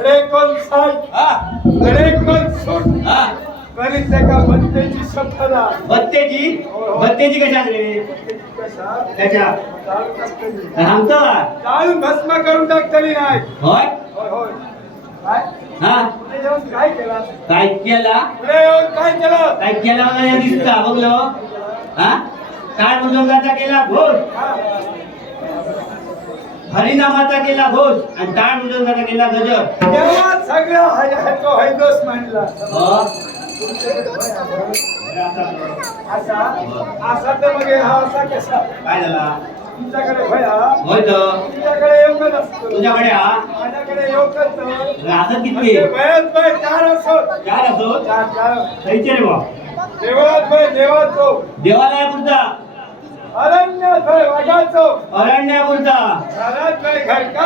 कडे कोण भत्तेची भस्म करून टाकतली नाही. होय? होय काय? हा. काय केला? काय केला? काय केलं? काय केला मला दिसता बघलो. हा? काय म्हणून केला? भोर हरिनामाचा केला घोष आणि टाळ मृदंगाचा केला गजर. तेव्हा हैदोस हो. असा? असा तर मग हा असा कसा? काय झाला? तुमच्याकडे भया होय तर. तुमच्याकडे तुझ्याकडे हा? माझ्याकडे राहत किती? म्हणजे भयात भय चार असो. चार असो? चार चार. खायचे रे बा देवळात भय देवालयापुरता.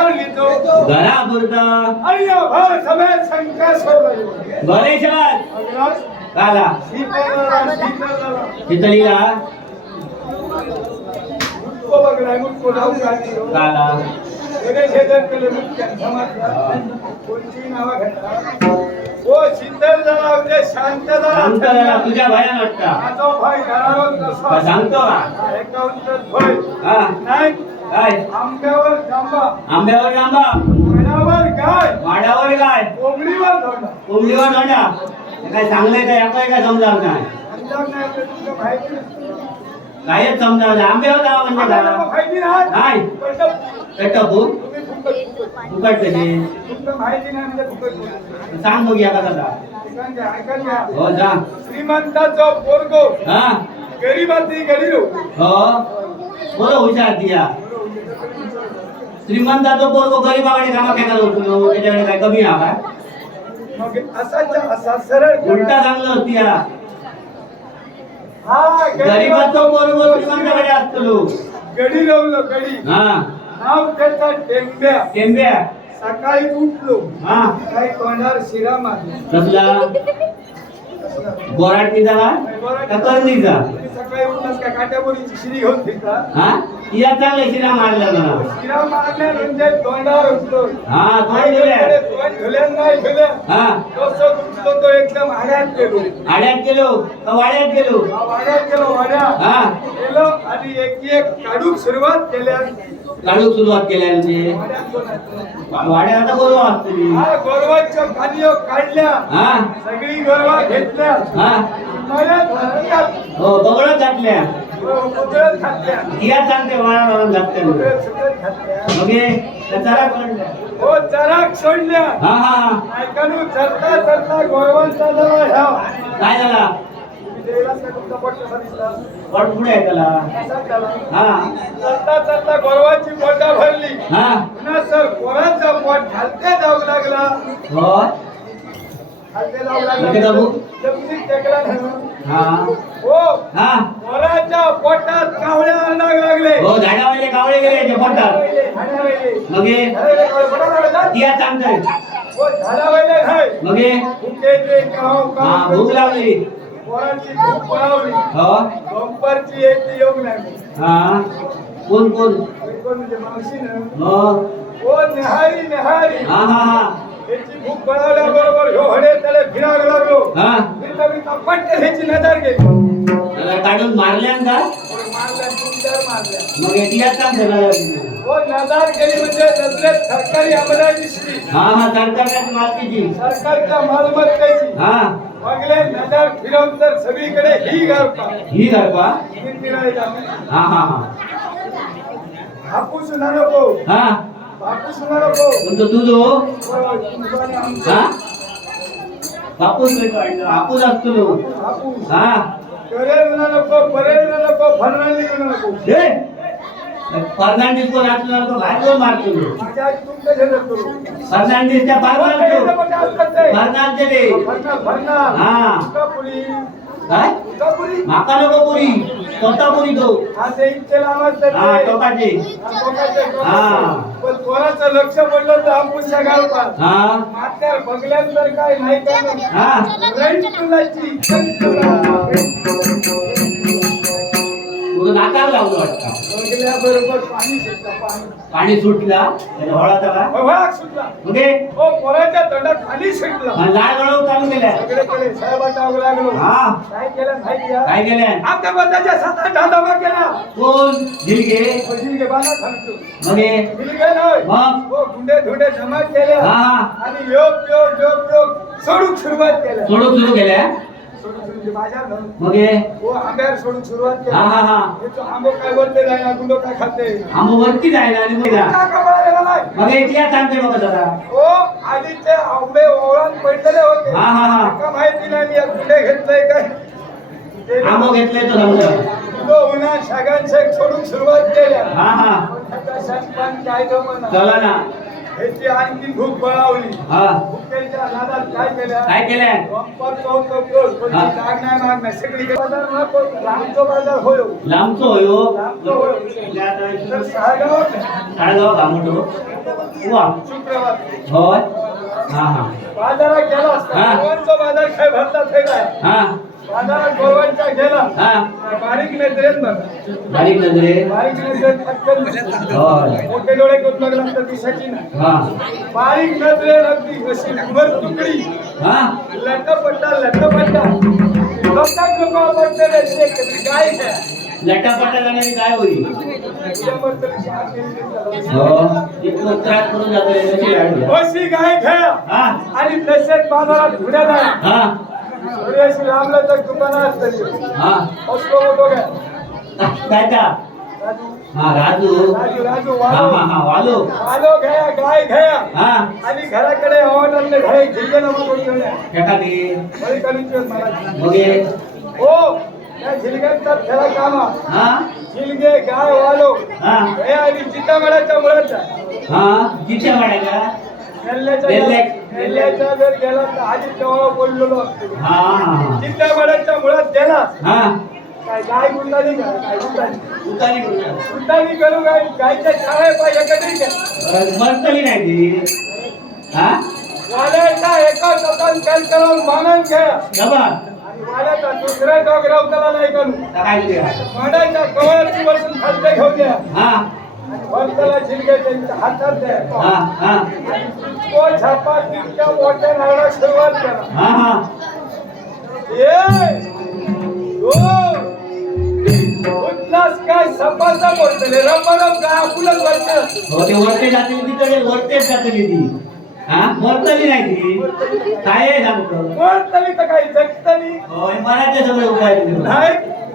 लिहितो घरापुरता आणि भय सभेत शंका सोडवली गणेशात काला। काढली काला गणेश कोणची नावं घेतला सांगतो तुझ्या भयान वाटता. का सांगतो का? काय? आंब्यावर जांबा आंब्यावर आंबा वडावर गाय. वाड्यावर काय कोंबडीवर धोंडा कोंबडीवर हे काय चांगलंय काय यापाय काय? समजावं नाही. कायच समजावं आंब्यावर जावा म्हणजे का नाही. फुकट. सांग कसा. हो श्रीमंताचा पोरगो. हा? गरीबाची गरीब हो. बरं हुशार दिया श्रीमंताचा पोरगो गरीबाकडे कामा फेकायला उठलो त्याच्याकडे काय कमी हा काय? मग असाच्या असा सरळ उलटा चांगलं होती या हा गरीबाचा पोरगो श्रीमंताकडे असतो गडी लावलं गडी. हा. नाव त्याचा टेंब्या. टेंब्या. सकाळी उठलो. हा. काही तोंडावर शिरा मारला. कसला बोराटणीचा का करणीचा सकाळी उठलास का? काट्याबोरीची शिरी घेऊन फिरता हा? या चांगल्या शिरा मारल्या मला शिरा मारल्या म्हणजे तोंडावर उठलो. हा आई दिल्या तोंड धुल्या नाही धुल्या. हा. तसं उठलो तो एकदम आड्यात गेलो. आड्यात गेलो? का वाड्यात गेलो? वाड्यात गेलो वाड्या हा. गेलो आणि एक एक काढूक सुरुवात केल्या काढूक सुरुवात वाड्यात कोणाचं? वाड्यात आता बरोबर असते गोरवाच्या खाली काढल्या. हा? सगळी गोरवा घेतल्या. हा. हो बगडत घातल्या. या वाळा मग हे पडल्या हो चराक सोडल्या. हा हा ऐकानू चरता चरता गोरवांचा जवळ काय झाला? पट पुढे आहे त्याला? हा. चरता चरता गोरवाची पोटा भरली. हा. पुन्हा सर पोराचा पोट खालते जाऊ लागला. हो जाऊ लागला. जमिनीत टेकला. हा. हो. हा. पोटात कावळ्या अंडाग लागले. हो झाडावाले कावळे गेले याच्या पोटात. मग कावळे? तिया चांगतंय हो, झाडावले नाही. मग भूक लावली पोराची भूक पळावली हो? बंपरची लागली हा? कोण कोण? कोण म्हणजे मावशीनं हो. ओ नेहारी नेहारी. हा हा हा. याची भूक बळावल्याबरोबर ह्यो हडे त्याला फिरायला लागलो. हा? फिरता फिरता पट्ट ह्याची नजर गेली त्याला काढून मारल्या का? मारल्या तुमच्यावर मारल्या मग हे हो म्हणजे नजरेत सरकारी हा हा सरकारच्याच मालकीची. सरकारच्या मालमत्तेची. हा. बघले नजर फिरवून तर सगळीकडे ही गावता ही घर पा ही हा हा हा. हापूस ना नको. हा? हापूस ना नको. हो, तुमचं आमचं. हा? हापूस नाही काढलं हापूस असतो. हापूस हा? करेल ना नको परेल ना नको ना नको. हे? फर्नांडिस कोण असला तो बाहेर मारतो लो. माझ्या आई तुमच्या घरात करू. फर्नांडिसच्या पार हो. हा. काय. माका नको पुरी स्वतः पुरी तो हा, ते इतके लांबच तर हा हा. हा. पण पोराचं लक्ष पडलं तर हापूसच्या गालपात. हा म्हातार बघल्यानंतर काय नाही करणार. हा नाकार लावलं वाटतं. पाणी सुटलं वाघ सुटला. म्हणजे? हो पोराच्या खाली हा, लाल वळव चालू केल्या केले लागलो. हा. काय केलं? काय आमच्या बंदाच्या सात केला. कोण? बाला खर्च मग? हे? हो गुंडे धुंडे जमा केल्या हा हा. आणि योग योग योग योग सोडून सुरुवात केल्या सोडून सुरू केल्या? मग हे? हो केली. हा हा हा. तो आंबो आंबो वरती जायला आणि मग जा. हे इतिहास सांगते बघा जरा हो आंबे हा, हा, हा. माहिती नाही मी गुंडे घेतलंय काय. ते आंबो घेतलंय तो समजा गुंडो उन्हा सोडून सुरुवात केल्या हा हा. सरपंच काय गमना. चला ना. ह्याची आणखी भूक बळावली. हा. भुकेच्या नादात काय बंपर चौक कोणती हा. लांबचो बाजार होयो लांबचो होयो लांबचो होयो तर सहागावात साडेगाव घामटो वा. शुक्रवार. होय. हा हा. बाजारात गेला असता. हा. बाजार काय भरतात हे काय हा. गेला हा. बारीक नजरेत बघा. बारीक नजरे बारीक नजरेत पटकन मोठे डोळे करून बघला तर नाही. हा. बारीक नजरेत अगदी कशी भर तुकडी. हा. लटापटा काय होईल? इतकं त्रास करून अशी गाय खेळा आणि तसेच बाजारात हा थोडी लांबलं तर दुकानात तरी हा असतो मोठो काय काय का राजू हा राजू राजू राजू हा हा वालो हा वालो वालो घ्या गाय घ्या हा आणि घराकडे हवाटातले घरे झिंगे नको कोणी ठेवल्या एखादी बळी करूची मला मग हे? हो त्या झिलग्यांचा खरा कामा हा झिलगे गाय वालो हा हे आणि चितामळाच्या मुळात आहे हा किती नेल्ल्याच्या जर गेला तर आधी तेव्हा बोललेलो असतो. चित्तामळाच्या मुळात गेला. हा. काय गाय गुंडाली काय गुंडाली. गुंडाली करू काय? गायच्या छावे पाहिजे कधी काय अरे, मरतली नाही ती. हा? वाड्याचा एका टोकान कल करून मानन घ्या. जबा आणि वाड्याचा दुसऱ्या रावताला नाही करू. वाड्याच्या कवळाची द्या आणि वरताला झिलगे त्यांच्या हातात द्या तो छापा तितक्या मोठ्या नारळा सुरुवात करा. हा हा. उठलास काय सपासा बोलतले रमरम काय आपुलच वाटतं हो ते वरते जातील तिकडे वरतेच जातील ती. हा? मरतली नाही ती. काय आहे सांगतो बोलतली तर काही जगतली. होय मराठी सगळे उपाय. नाही.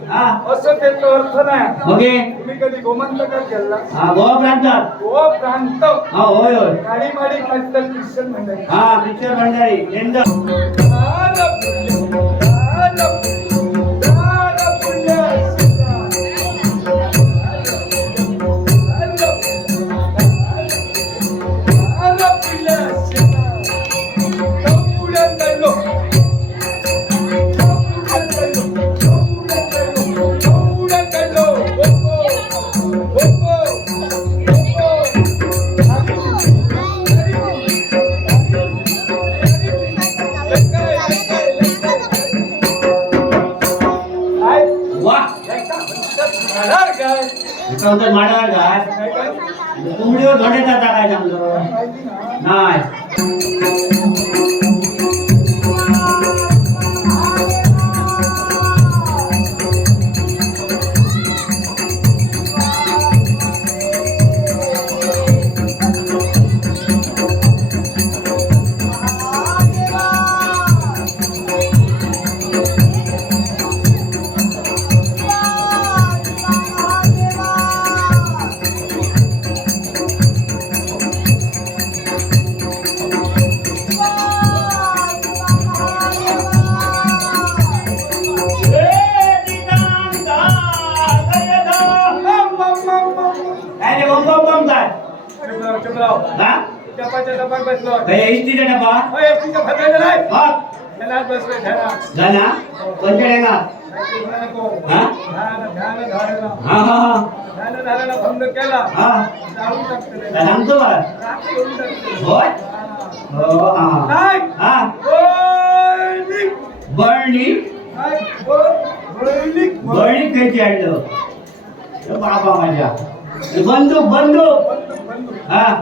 हा. असं त्याचा अर्थ नाही? तुम्ही कधी गोमंतकात गेला हा गोवा प्रांतात. गो प्रांत. हा होय होय. गाडी माडी काढतात ख्रिश्चन मंडळी. हा पिक्चर मंडळी यंदा कोंबडीवर धोंडे जाता काय डब्यात बसलो. इस्तीचा डबा एसटीच्या फटायचं नाही मग घरा झाला. हा. ध्यान धारणा हा. हा? हा भंग केला. हा. सांगतो. होय? हो हा. हा. बळणी. बळणी. खायची आणलं ए बाबा माझ्या. बंदूक बंदूक. बंदूक बंदूक. हा.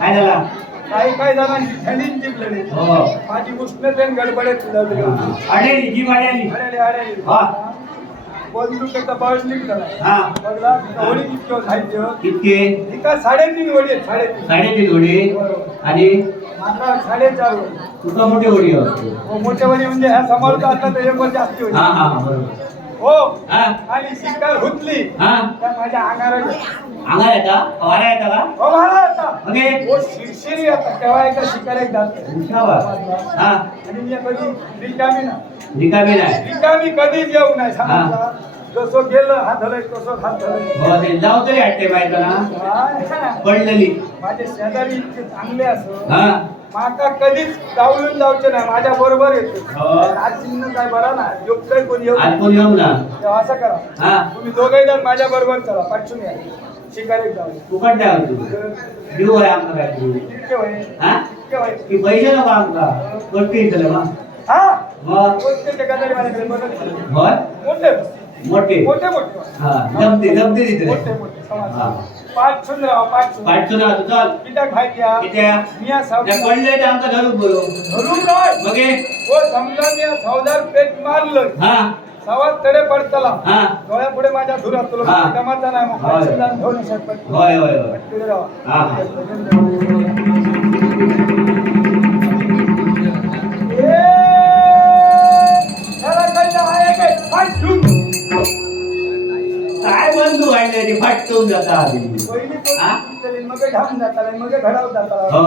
काय झालं? काय झाला काही काही जणांची थंडीत जिंकलेली हो माझी उष्णतेन गडबडीत सुधारली अडेली जी वाड्याली अरे अरे हा. बंदुकीचा बळ निघाला हा. बघला कितके एका साडेतीन होडी आहेत साडेतीन. साडेतीन होडी आणि? माझा साडेचार होडी तुका मोठी होडी असते हो, म्हणजे ह्या समोरचा असला तर एक वर जास्ती हा हा बरोबर. हो. हा. आणि शिकार हुतली हा. माझ्या अंगारा अंगा येता? वारा येता का? हो ओके. शिरशिरी तेव्हा एकदा शिकार एक उठावा हा. आणि मी कधी रिकामी ना रिकामी नाही. रिकामी कधीच येऊ नाही. सांगा जसं गेलं हात हलय तसं हात हलय हो जाऊ तरी वाटते माहिती ना. पडलेली. माझे शेजारी इतके चांगले असं. हा. माका कधीच डावलून जाऊचे नाही माझ्या बरोबर येतो. हो. आज चिन्ह काय बरा ना योग काय कोणी येऊ आज कोण येऊ ना? तेव्हा असं करा. हा. तुम्ही दोघे जण माझ्या बरोबर चला पाठवून या. शिकारीत जाऊ फुकट द्या तू. देऊ आहे आमका काय तू इतके वय हा? इतके वय की पैसे नको आमका कोणते इथलं मग. हा? मग? कोणते ठिकाणी माझ्याकडे बघत नाही. होय मोठे. मोठे. मोठे मोठे. हा. जमते जमते तिथे. मोठे मोठे. समाज. पाच राव पाच सुंदर पाठतो ना तू चल. पिठा खायच्या कित्या मिया त्या सावकार पडले ते आमका धरून बोलू. धरून राय मग? हो समजा मिया पेट मारलं. हा. सवात तडे पडतला हा. डोळ्या पुढे माझ्या हा. कामाचा नाही मग. होय. होय होय होय. हा हा. काय बंधू वाढले ते फाटून जाता आधी पहिली तो हा? चलेल, मग ढाम जाताला, मग घडाव जाताला. हो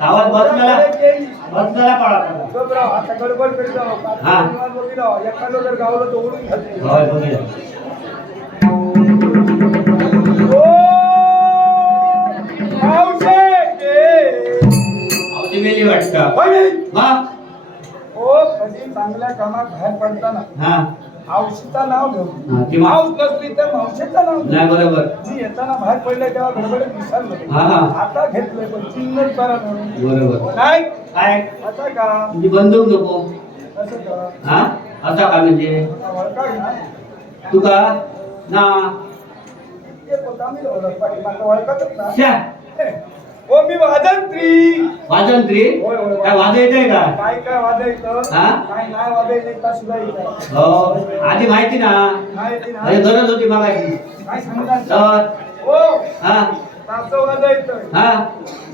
गावात पळा. गप आता गडबड करीत हा. बघी राहा. एखादं जर गावलं तर ओढून घालते. होय बघूया ओ, मावशे, ए. आवती मेली वाटतं होय बाई. मग ओ कधी चांगल्या कामात बाहेर पडताना हा मावशीचं नाव घेऊ हा, ती मावस नसली तर मावशीचं नाव घेऊ. नाही बरोबर. मी येताना बाहेर पडले तेव्हा गडबडीत विसरलो. हा, हा. आता घेतलंय पण चिन्हच बरा म्हणून. बरोबर. नाही. काय? आता का? तुझी बंदूक नको. असं हा? असा का म्हणजे? आता वळका ना. तुका ना वळखातच श्या. हो. मी वाजंत्री. वाजंत्री? होय, होय, होय. काय वाजवायचंय का? काय काय वाजायचं हा? काय नाही वाजायचं का सुद्धा येतं हो. आधी माहिती ना. नाही येते ना? अरे गरज होती काय सांगतात तर हो हा. तासं वाजायचं हा.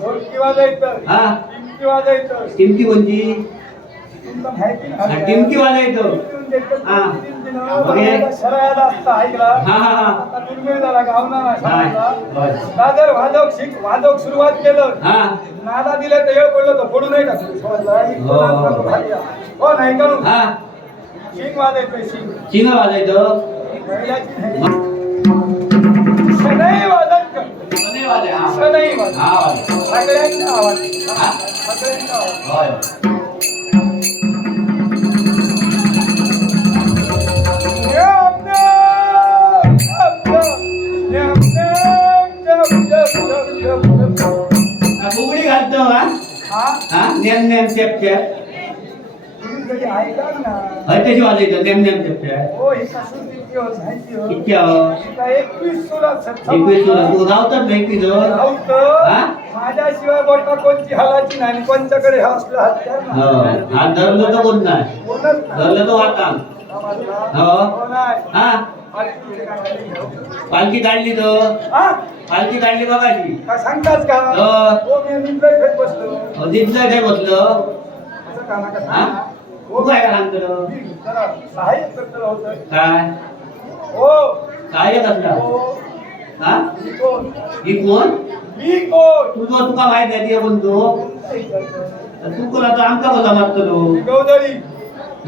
ढोलकी वाजायचं हा. टिमकी वाजायचं टिमकी कोणची तुमचं माहिती ना. हा, टिमकी वाजायचो ऐकला दुर्मिळ झाला दादर वाजव शिक वाजव सुरुवात केलं हा नादा दिले तर येळ पडलं तर फोडून नाही टाकलं हो. नाही करू शिंग वाजायचं शिंग शिंग वाजायचं शनई कर. शनई सगळ्यांचा आवाज सगळ्यांचा आवाज फुगडी घालतो हा. नेम नेम चेप चेप हय तशी वाजायचं नेम नेम चेप चेप इतक्या एकवीस तुला तू गावतात ना एकवीस हा? माझ्याशिवाय बोलता कोणती हालाची नाही आणि कोणच्याकडे हा असलं हो नाही. हा धरलं तर कोण नाही. धरलं तर वाटा हो. हो. हा? पालखी काढली तर? हा? पालखी काढली बघायची. काय सांगतास का? हो. हो मी बसलो. दिसलं काय बसलं. असं का नका हा? सांगा. तू काय का सांगतो मी जरा सहाय्य करतो होतं. काय? हो. हो. हा? कोण? कोण? मी कोण? तू जो तुका माहीत नाही ते तू कोण आता आमका कसा मारतो गौदळी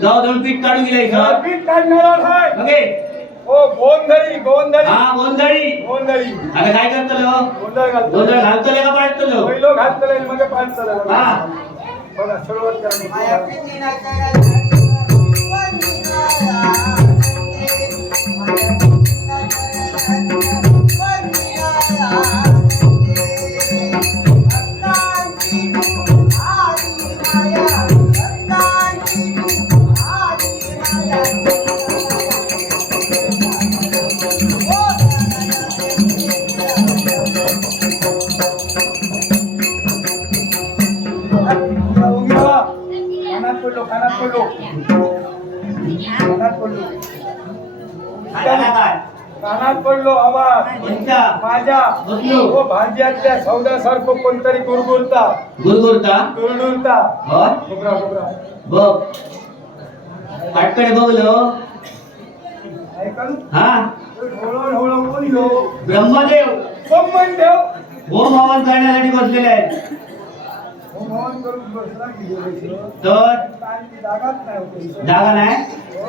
जाऊ जाऊन पीठ काढून गेलाय पीठ काढणारा हो गोंधळी गोंधळी. हा गोंधळी. गोंधळी. आता काय करतलो गोंधळ घालतो गोंधळ घालतो का पाडतो पहिलो आहे, मग पाच चालेल हा. बघा सुरुवात करा कानात पडलो आवाज. माझ्या. हो भाज्यातल्या सौद्यासारखं कोणतरी गुरगुरता. गुरगुरता? गुरगुरता. हो घुबरा घुबरा. बघ. पाटकडे बघलो ऐकलं? हा? कोण? ब्रह्मदेव. म्हण ठेव होम हवन करण्यासाठी बसलेले आहेत. तर. जागा नाही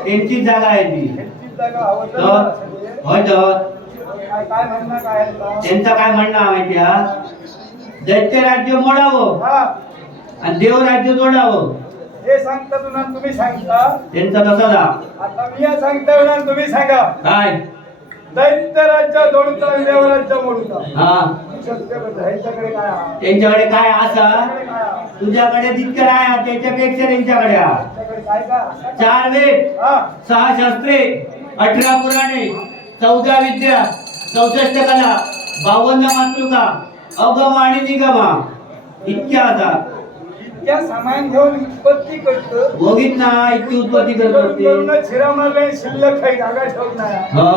त्यांचीच जागा आहे ती तर. होय तर? त्यांचं काय म्हणणं माहिती हा दैत्य राज्य मोडावं हा आणि देव राज्य जोडावं हे सांगता तुम्ही सांगता त्यांचा तसा जा आता मी सांगता तुम्ही सांगा काय दैत्य राज्य जोडता देवराज्य मोडता. हा. काय? त्यांच्याकडे काय असा काय आहे? तुझ्याकडे जितकं आहे त्याच्यापेक्षा त्यांच्याकडे काय काय चार वेद हा. सहा शास्त्रे अठरा पुराणे चौदा विद्या चौसष्ट कला बावन्न मातृका अगम आणि निगमा. इतक्या आता इतक्या सामान घेऊन उत्पत्ती करतो. बघित ना इतकी उत्पत्ती करत असते. करून शिरा मारले शिल्लक काही जागा ठेवत नाही. हो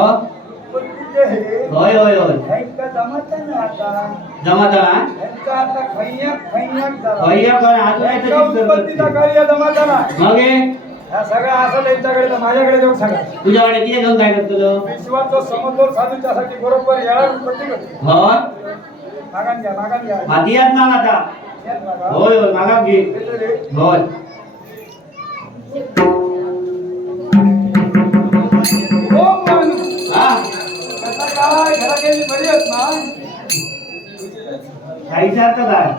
उत्पत्तीचे हे होय होय होय. ह्यांचा जमाचा ना आता जमाता ना ह्यांचा आता खैयाक खैयाक झाला. भैया पण अजून आहे ह्यांचा तशीच उत्पत्तीचा कार्य जमाचा ना असते. मग हे? ह्या सगळ्या असं त्यांच्याकडे तर माझ्याकडे जाऊन सांगा. तुझ्याकडे किती जाऊन काय करतो तो? विश्वाचा समतोल साधूच्यासाठी बरोबर याला उत्पत्ती करतो. हो? मागान घ्या मागान घ्या. आता. यात. होय होय मागा घे. रे. होय. काय घरा गेली बरी आहेत ना काहीच अर्थ काय?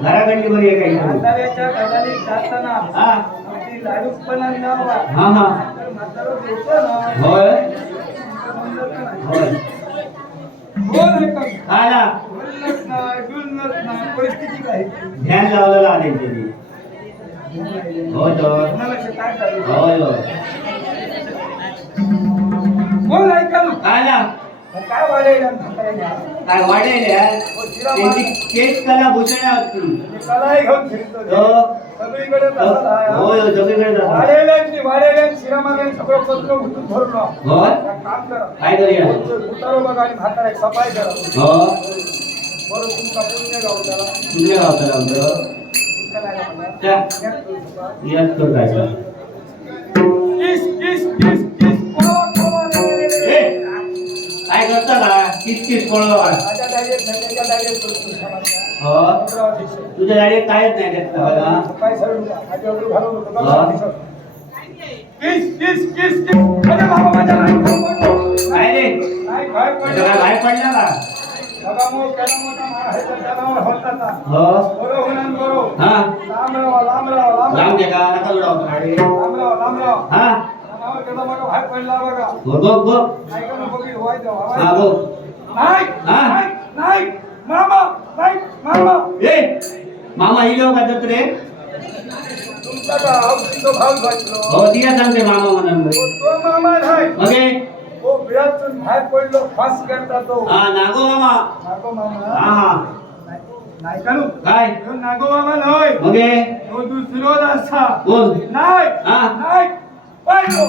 घराकडली बरी आहे काही म्हाताऱ्याच्या घराली जाताना हा. हा हा तर म्हातारं होतं ना. होय तर म्हणलं तर नाही. होय बोल रे कमी. आला बोलणंच नाही, डुलणंच नाही. परिस्थिती काय ध्यान लावलेलं आहे त्यांनी होय तर कोणाला काय झालं? होय होय बोल ऐकाल आला काय वाढेल म्हाताऱ्याला? काय वाढेल यार त्यांची केस कला भूषण होती मी कलाही घेऊन फिरतो रे. हो. सगळीकडे तसंच आहे, हा. होय होय सगळीकडे तसं. वाढेल्यांची वाढेल्यांची शिरामागे सगळं पत्र उठून धरलो होय काम करा काय करूया उतारो बघा आणि म्हातारा सफाई करा हो बरं तुमचा पुण्य गाव त्याला तुझ्या गावचं लावलं तुमच्या नाही लागला. त्या यात तुझा. यात कर काय कर. किस किस किस काय करता का पळवा माझ्या हो? तुझ्या गाडीत कायच नाही नाही हो? काय नाही पडला का? मग हा? लांब लांब लांब लांब घे का नका जोडावं लांब हा? नाव त्याचा मोठा बाहेर पडला बघा. बघ बघ बघ ऐका ना, बघी, व्हायचं, हा व्हायचं. बघ नाही, हा? नाही, नाही. मामा, नाही, मामा. ए मामा ही लोक जात रे तुमचा का औषधीचं भाव घातलो. हो तिला करता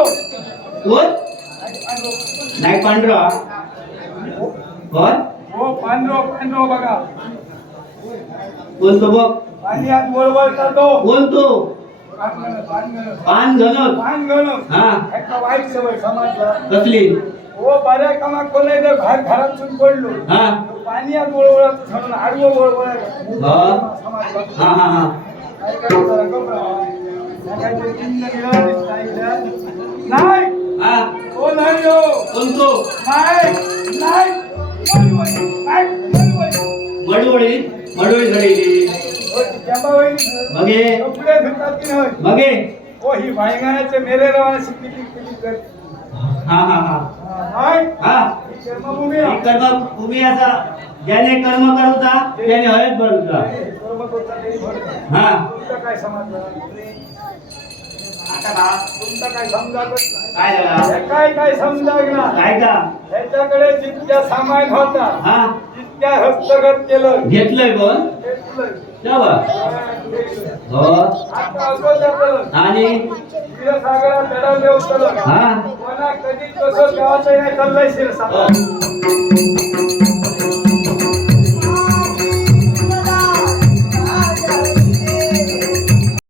दुसरोच असा. कोण? नाही. कोण पांढरा कोण? हो पांडू पांडू बघा. कोण तो बघ? पाणी हात वळवळता तो. कोण तो? पानगळ, पानगळ. पान पानगळ. हा. एका वाईट सवय समाजला कसली? हो बऱ्या कामा खोले जर बाहेर घरातून पडलो हा. पाणी आत वळवळत म्हणून आडवं वळवळ हा. समाजला हा हा. हा काय नाही. हा. हो नाही हो कोण तो नाही. नाही. मडवळी. मडवळी? घडली मग? कपडे धुतात की नाही? मग? हे? वायंगाण्याचे मेरे रवाना शिकली की केली कर? हा हा हा. नाही. हा. ही कर्मभूमी आहे. ही असा ज्याने कर्म करूचा त्याने हळद भरूचा कर्म करता तरी भरतं. हा. तुमचं काय समजलं आता का तुमचं काय समजावत नाही. काय झाला? हे काय काय समजावणार. काय का? ह्याच्याकडे जितक्या सामान होता हा? तितक्या हस्तगत केलं. घेतलंय कोण घेतलं. जावा हो. आता आणि? क्षीरसागरात दडाले उचललं हा? मला कधी कसं गावाचं नाही चाललंय क्षीरसागर.